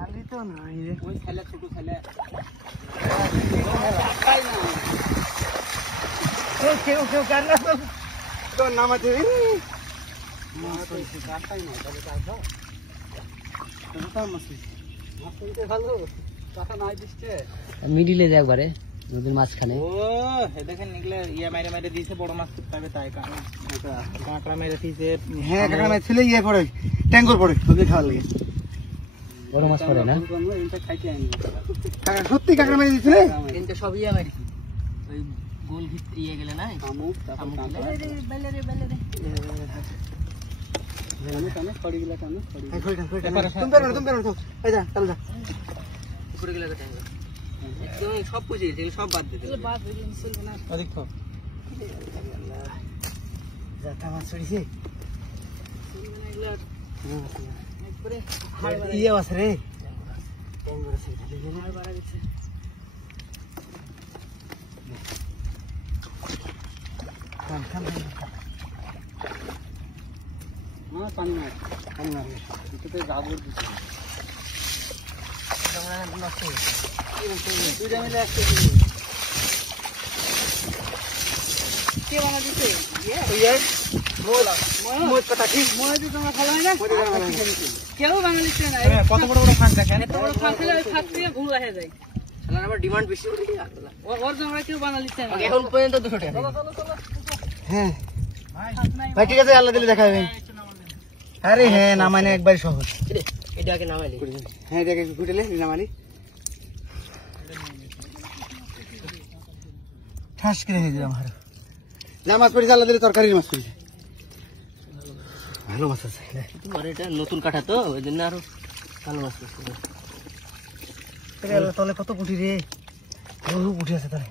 আলি তো নাই রে, ওই ছেলে ছোট ছেলে কেউ কান্না তো নামাতে কাটাই না তবে কাটা মাছ ভালো কাটা নাই দিচ্ছে মিডিলে যায় একবারে নদীর মাঝখানে। ও হে দেখেন নিকলে ইয়া মাইরে মাইরে দিয়েছে বড় মাছ পাবে তাই কাঁকড়া মেরে দিয়েছে। হ্যাঁ কাঁকড়া মাছ ছিল ইয়ে পড়ে ট্যাঙ্গর পড়ে সবজি খাওয়ার লাগে বড় মাছ পড়ে না, খাইতে আনি কাঁকড়া সত্যি কাঁকড়া মেরে দিচ্ছে রে। কিন্তু সব ইয়া মারিছি ওই গোল ভিতরে ইয়ে গেলে না শামুক তারপর কাঁকড়া কানে খড়ি গিলা কানে খড়ি তুমি বেরো তো এই যা চল যা উপরে গেলে টাইম একদম সব পুজে সব বাদ দিতে অধিক যাতা মাছ ছড়িছে একবারে ইয়ে আছে রে ট্যাঙ্গর আছে হাড় বাড়া দিচ্ছে। পানি মাছ এটাতে গাবর দিচ্ছে নষ্ট হয়েছে দুইটা মিলে একসাথে কে বানা দিচ্ছে কেউ বাঙালি না কত বড় বড় ফাঁক দেখেন, এত বড় ফাঁক হলে ওই ফাঁক থেকে ঘুম রাখা যায়। আমার ডিমান্ড বেশি হলে ওর জন্য কেউ বাঙালি না এখন পর্যন্ত 200 টাকা। হ্যাঁ ভাই ঠিক আছে আল্লাহ দিলে দেখা যাবে। আরে হ্যাঁ নামানে একবার সহজ, এটা আগে নামাইলি হ্যাঁ এটাকে ঘুটেলে নামানি ঠাস করে হয়ে দিলাম আর না মাছ পড়েছে আল্লাহ দিলে তরকারির মাছ পড়েছে ভালো মাছ আছে। তোমার এটা নতুন কাঠা তো ওই জন্য আরো ভালো মাছ পড়ছে। তলে কত পুঁটি রে, বহু পুঁটি আছে তাহলে।